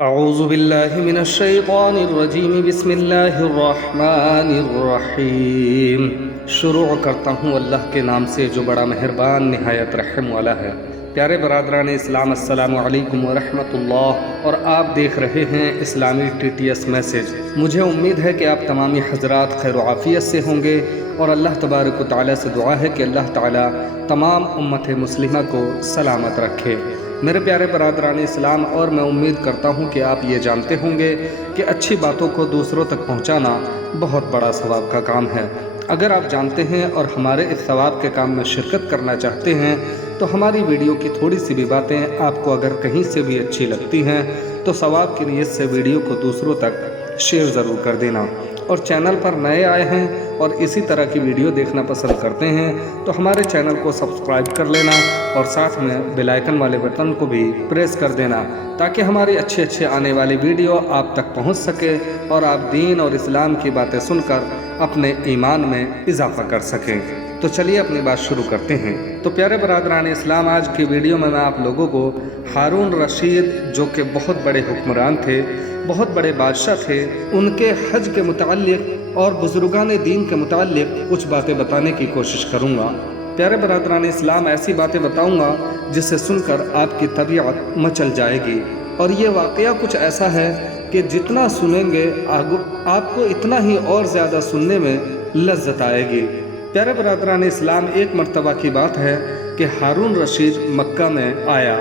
اعوذ باللہ من الشیطان الرجیم بسم اللہ الرحمن الرحیم۔ شروع کرتا ہوں اللہ کے نام سے جو بڑا مہربان نہایت رحم والا ہے۔ پیارے برادران اسلام، السلام علیکم ورحمۃ اللہ، اور آپ دیکھ رہے ہیں اسلامی TTS میسج۔ مجھے امید ہے کہ آپ تمامی حضرات خیر و عافیت سے ہوں گے، اور اللہ تبارک و تعالیٰ سے دعا ہے کہ اللہ تعالیٰ تمام امت مسلمہ کو سلامت رکھے۔ میرے پیارے برادران اسلام، اور میں امید کرتا ہوں کہ آپ یہ جانتے ہوں گے کہ اچھی باتوں کو دوسروں تک پہنچانا بہت بڑا ثواب کا کام ہے۔ اگر آپ جانتے ہیں اور ہمارے اس ثواب کے کام میں شرکت کرنا چاہتے ہیں تو ہماری ویڈیو کی تھوڑی سی بھی باتیں آپ کو اگر کہیں سے بھی اچھی لگتی ہیں تو ثواب کی نیت سے ویڈیو کو دوسروں تک شیئر ضرور کر دینا، اور چینل پر نئے آئے ہیں اور اسی طرح کی ویڈیو دیکھنا پسند کرتے ہیں تو ہمارے چینل کو سبسکرائب کر لینا، اور ساتھ میں بیل آئیکن والے بٹن کو بھی پریس کر دینا تاکہ ہماری اچھے آنے والی ویڈیو آپ تک پہنچ سکے اور آپ دین اور اسلام کی باتیں سن کر اپنے ایمان میں اضافہ کر سکیں۔ تو چلیے اپنی بات شروع کرتے ہیں۔ تو پیارے برادران اسلام، آج کی ویڈیو میں آپ لوگوں کو ہارون رشید، جو کہ بہت بڑے حکمران تھے، بہت بڑے بادشاہ تھے، ان کے حج کے متعلق اور بزرگان دین کے متعلق کچھ باتیں بتانے کی کوشش کروں گا۔ پیارے برادران اسلام، ایسی باتیں بتاؤں گا جسے سن کر آپ کی طبیعت مچل جائے گی، اور یہ واقعہ کچھ ایسا ہے کہ جتنا سنیں گے آپ کو اتنا ہی اور زیادہ سننے میں لذت آئے گی۔ پیارے برادران اسلام، ایک مرتبہ کی بات ہے کہ ہارون رشید مکہ میں آیا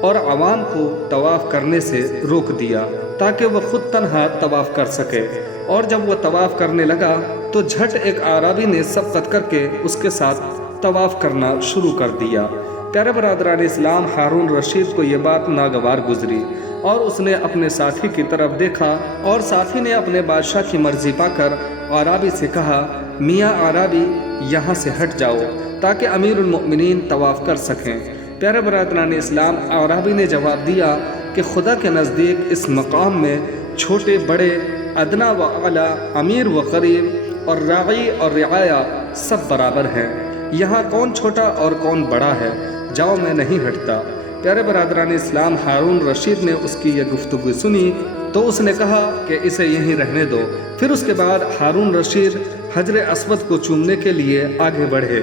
اور عوام کو طواف کرنے سے روک دیا تاکہ وہ خود تنہا طواف کر سکے، اور جب وہ طواف کرنے لگا تو جھٹ ایک اعرابی نے سبقت کر کے اس کے ساتھ طواف کرنا شروع کر دیا۔ پیارے برادران اسلام، ہارون رشید کو یہ بات ناگوار گزری، اور اس نے اپنے ساتھی کی طرف دیکھا، اور ساتھی نے اپنے بادشاہ کی مرضی پا کر اعرابی سے کہا، میاں اعرابی، یہاں سے ہٹ جاؤ تاکہ امیر المؤمنین طواف کر سکیں۔ پیارے برادران اسلام، اعرابی نے جواب دیا کہ خدا کے نزدیک اس مقام میں چھوٹے بڑے، ادنا و اعلیٰ، امیر و غریب، اور راعی اور رعایا سب برابر ہیں۔ یہاں کون چھوٹا اور کون بڑا ہے، جاؤ، میں نہیں ہٹتا۔ پیارے برادران اسلام، ہارون رشید نے اس کی یہ گفتگو سنی تو اس نے کہا کہ اسے یہیں رہنے دو۔ پھر اس کے بعد ہارون رشید حجر اسود کو چومنے کے لیے آگے بڑھے۔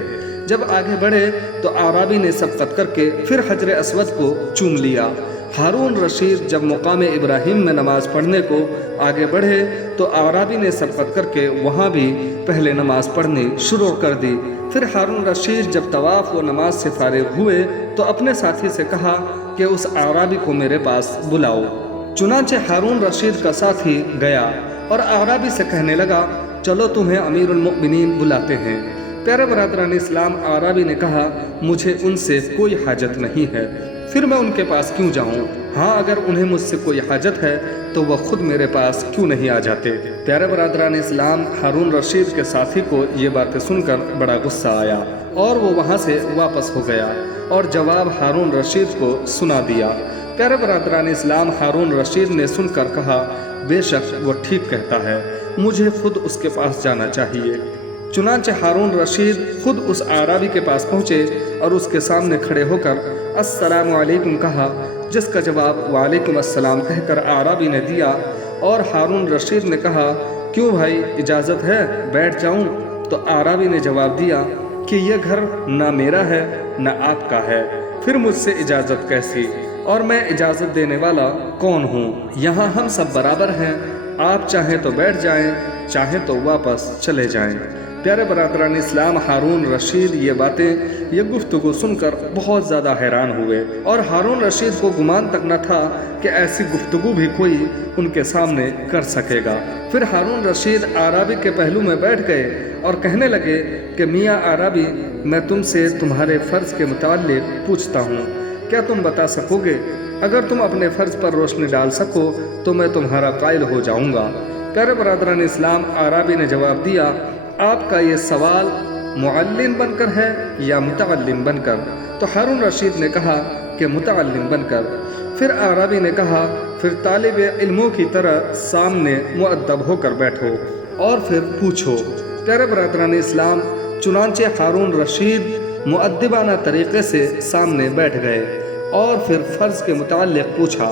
جب آگے بڑھے تو اعرابی نے سبقت کر کے پھر حجر اسود کو چوم لیا۔ ہارون رشید جب مقام ابراہیم میں نماز پڑھنے کو آگے بڑھے تو اعرابی نے سبقت کر کے وہاں بھی پہلے نماز پڑھنی شروع کر دی۔ پھر ہارون رشید جب طواف و نماز سے فارغ ہوئے تو اپنے ساتھی سے کہا کہ اس اعرابی کو میرے پاس بلاؤ۔ چنانچہ ہارون رشید کا ساتھی گیا اور اعرابی سے کہنے لگا، چلو تمہیں امیر المؤمنین بلاتے ہیں۔ پیارے برادران اسلام، اعرابی نے کہا، مجھے ان سے کوئی حاجت نہیں ہے، پھر میں ان کے پاس کیوں جاؤں؟ ہاں، اگر انہیں مجھ سے کوئی حاجت ہے تو وہ خود میرے پاس کیوں نہیں آ جاتے؟ پیارے برادران اسلام، ہارون رشید کے ساتھی کو یہ باتیں سن کر بڑا غصہ آیا اور وہ وہاں سے واپس ہو گیا اور جواب ہارون رشید کو سنا دیا۔ پیارے برادران اسلام، ہارون رشید نے سن کر کہا، بے شک وہ ٹھیک کہتا ہے، مجھے خود اس کے پاس جانا چاہیے۔ چنانچہ ہارون رشید خود اس اعرابی کے پاس پہنچے اور اس کے سامنے کھڑے ہو کر السلام علیکم کہا، جس کا جواب وعلیکم السلام کہہ کر اعرابی نے دیا، اور ہارون رشید نے کہا، کیوں بھائی، اجازت ہے بیٹھ جاؤں؟ تو اعرابی نے جواب دیا کہ یہ گھر نہ میرا ہے نہ آپ کا ہے، پھر مجھ سے اجازت کیسی، اور میں اجازت دینے والا کون ہوں؟ یہاں ہم سب برابر ہیں، آپ چاہیں تو بیٹھ جائیں، چاہیں تو واپس چلے جائیں۔ پیارے برادران اسلام، ہارون رشید یہ باتیں، یہ گفتگو سن کر بہت زیادہ حیران ہوئے، اور ہارون رشید کو گمان تک نہ تھا کہ ایسی گفتگو بھی کوئی ان کے سامنے کر سکے گا۔ پھر ہارون رشید اعرابی کے پہلو میں بیٹھ گئے اور کہنے لگے کہ میاں اعرابی، میں تم سے تمہارے فرض کے متعلق پوچھتا ہوں، کیا تم بتا سکو گے؟ اگر تم اپنے فرض پر روشنی ڈال سکو تو میں تمہارا قائل ہو جاؤں گا۔ پیارے برادران اسلام، اعرابی نے جواب دیا، آپ کا یہ سوال معلم بن کر ہے یا متعلم بن کر؟ تو ہارون رشید نے کہا کہ متعلم بن کر۔ پھر اعرابی نے کہا، پھر طالب علموں کی طرح سامنے مؤدب ہو کر بیٹھو اور پھر پوچھو۔ پیارے برادران اسلام، چنانچہ ہارون رشید مؤدبانہ طریقے سے سامنے بیٹھ گئے اور پھر فرض کے متعلق پوچھا۔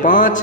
5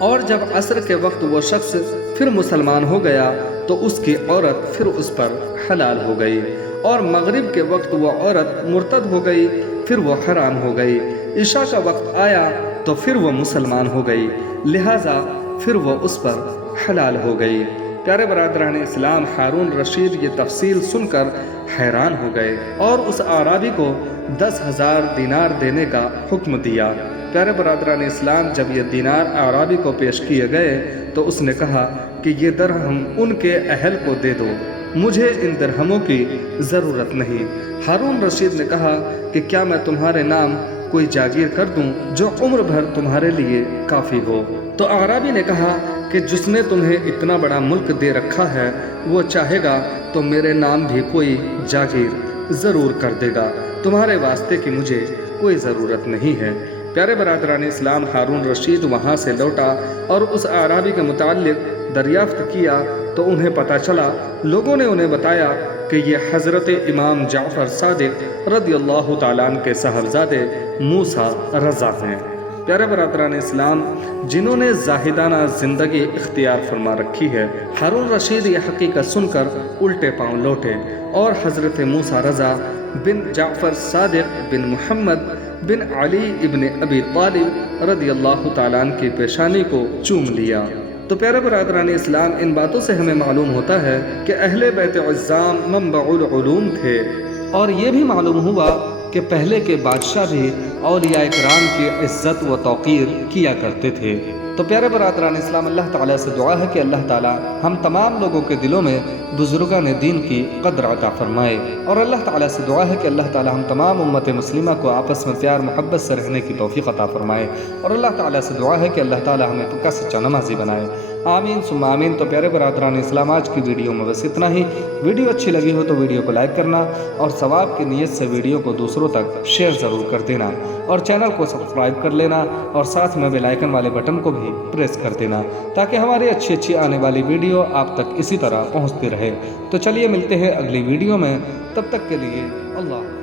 اور جب عصر کے وقت وہ شخص پھر مسلمان ہو گیا تو اس کی عورت پھر اس پر حلال ہو گئی، اور مغرب کے وقت وہ عورت مرتد ہو گئی، پھر وہ حرام ہو گئی۔ عشاء کا وقت آیا تو پھر وہ مسلمان ہو گئی، لہٰذا پھر وہ اس پر حلال ہو گئی۔ پیارے برادران اسلام، ہارون رشید یہ تفصیل سن کر حیران ہو گئے اور اس اعرابی کو 10,000 دینار دینے کا حکم دیا۔ پیارے برادران اسلام، جب یہ دینار اعرابی کو پیش کیے گئے تو اس نے کہا کہ یہ درہم ان کے اہل کو دے دو، مجھے ان درہموں کی ضرورت نہیں۔ ہارون رشید نے کہا کہ کیا میں تمہارے نام کوئی جاگیر کر دوں جو عمر بھر تمہارے لیے کافی ہو؟ تو اعرابی نے کہا کہ جس نے تمہیں اتنا بڑا ملک دے رکھا ہے وہ چاہے گا تو میرے نام بھی کوئی جاگیر ضرور کر دے گا، تمہارے واسطے کی مجھے کوئی ضرورت نہیں ہے۔ پیارے برادران اسلام، ہارون رشید وہاں سے لوٹا اور اس اعرابی کے متعلق دریافت کیا تو انہیں پتہ چلا، لوگوں نے انہیں بتایا کہ یہ حضرت امام جعفر صادق رضی اللہ تعالیٰ عنہ کے صاحبزادے موسیٰ رضا ہیں۔ پیارے برادران اسلام، جنہوں نے زاہدانہ زندگی اختیار فرما رکھی ہے، ہارون رشید یہ حقیقت سن کر الٹے پاؤں لوٹے اور حضرت موسیٰ رضا بن جعفر صادق بن محمد بن علی ابن ابی طالب رضی اللہ تعالیٰ عنہ کی پیشانی کو چوم لیا۔ تو پیارے برادران اسلام، ان باتوں سے ہمیں معلوم ہوتا ہے کہ اہل بیت عزام منبع العلوم تھے، اور یہ بھی معلوم ہوا کہ پہلے کے بادشاہ بھی اولیاء کرام کی عزت و توقیر کیا کرتے تھے۔ تو پیارے برادران اسلام، اللہ تعالیٰ سے دعا ہے کہ اللہ تعالیٰ ہم تمام لوگوں کے دلوں میں بزرگان دین کی قدر عطا فرمائے، اور اللہ تعالیٰ سے دعا ہے کہ اللہ تعالیٰ ہم تمام امت مسلمہ کو آپس میں پیار محبت سے رہنے کی توفیق عطا فرمائے، اور اللہ تعالیٰ سے دعا ہے کہ اللہ تعالیٰ ہمیں پکا سچا نمازی بنائے، آمین ثم آمین۔ تو پیارے برادران اسلام، آج کی ویڈیو میں بس اتنا ہی۔ ویڈیو اچھی لگی ہو تو ویڈیو کو لائک کرنا اور ثواب کی نیت سے ویڈیو کو دوسروں تک شیئر ضرور کر دینا، اور چینل کو سبسکرائب کر لینا اور ساتھ میں بیل آئیکن والے بٹن کو بھی پریس کر دینا تاکہ ہماری اچھی آنے والی ویڈیو آپ تک اسی طرح پہنچتی رہے۔ تو چلیے ملتے ہیں اگلی ویڈیو میں، تب تک کے لیے اللہ